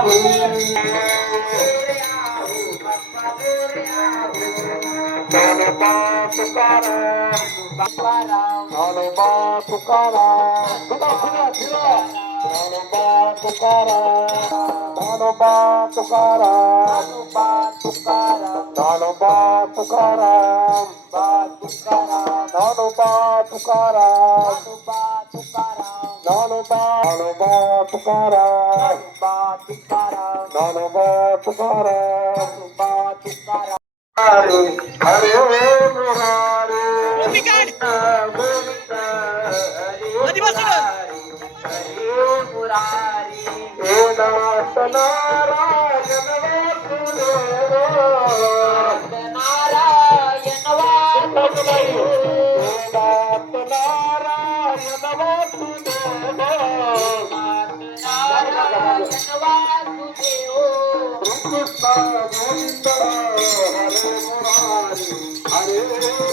Batu cara, batu cara, batu cara, Dnyanoba Tukaram. Dnyanoba Tukaram. Dnyanoba Tukaram. Dnyanoba Dnyanoba Tukaram. Dnyanoba Tukaram Hare Hare. मुरारे. कृष्ण गोविंद हरे गोविंद हरे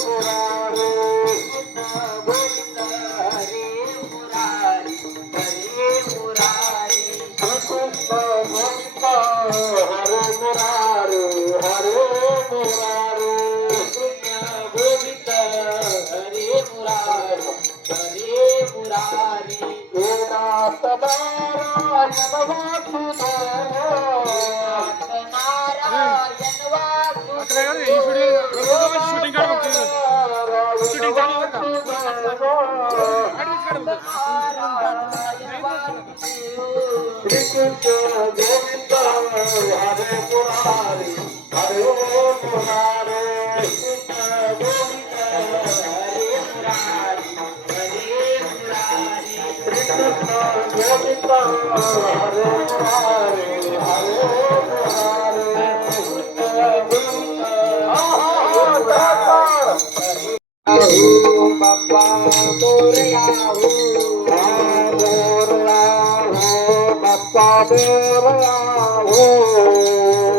मुरारे हरे मुरारे कृष्ण गोविंद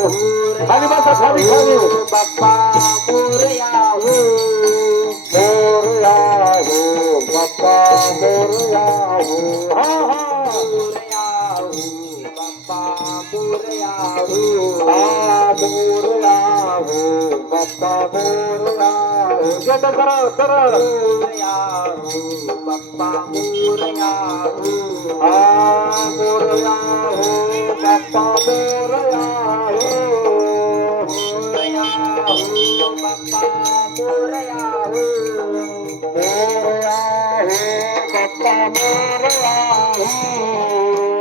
Oh, कृष्ण गोविंद कृष्ण गोविंद हरे मुरारे हरे मुरारे कृष्ण गोविंद बाबा मोरया हो मोरया हो बाप्पा मोरया हो. खाली बसा मोरया हो बाप्पा मोरया हो हा मोरया हो बाप्पा मोरया हो जय सरळ सरळ बाप्पा मोरया हो आ मोरया हो बाप्पा मोरया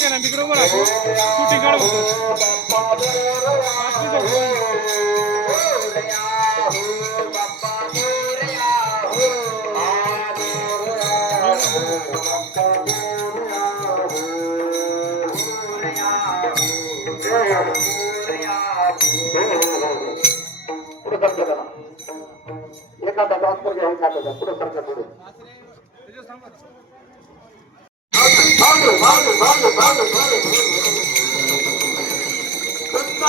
ओके ना तिकडे बघा शूटिंग काढू बाप्पा मोरया एखादा डॉक्टर घेऊन पुढे सरकार पुढे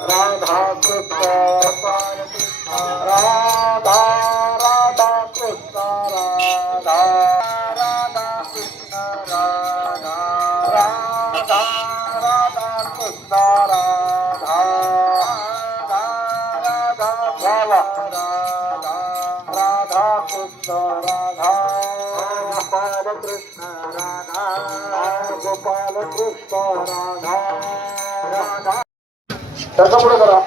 राधा कृष्ण राधा राधा कृष्ण राधा राधा कृष्ण राधा राधा राधा कृष्ण राधा राधा राधा राधा कृष्ण राधा गोपाल कृष्ण राधा गोपाल कृष्ण राधा राधा దగ్గప్పుడు కదా.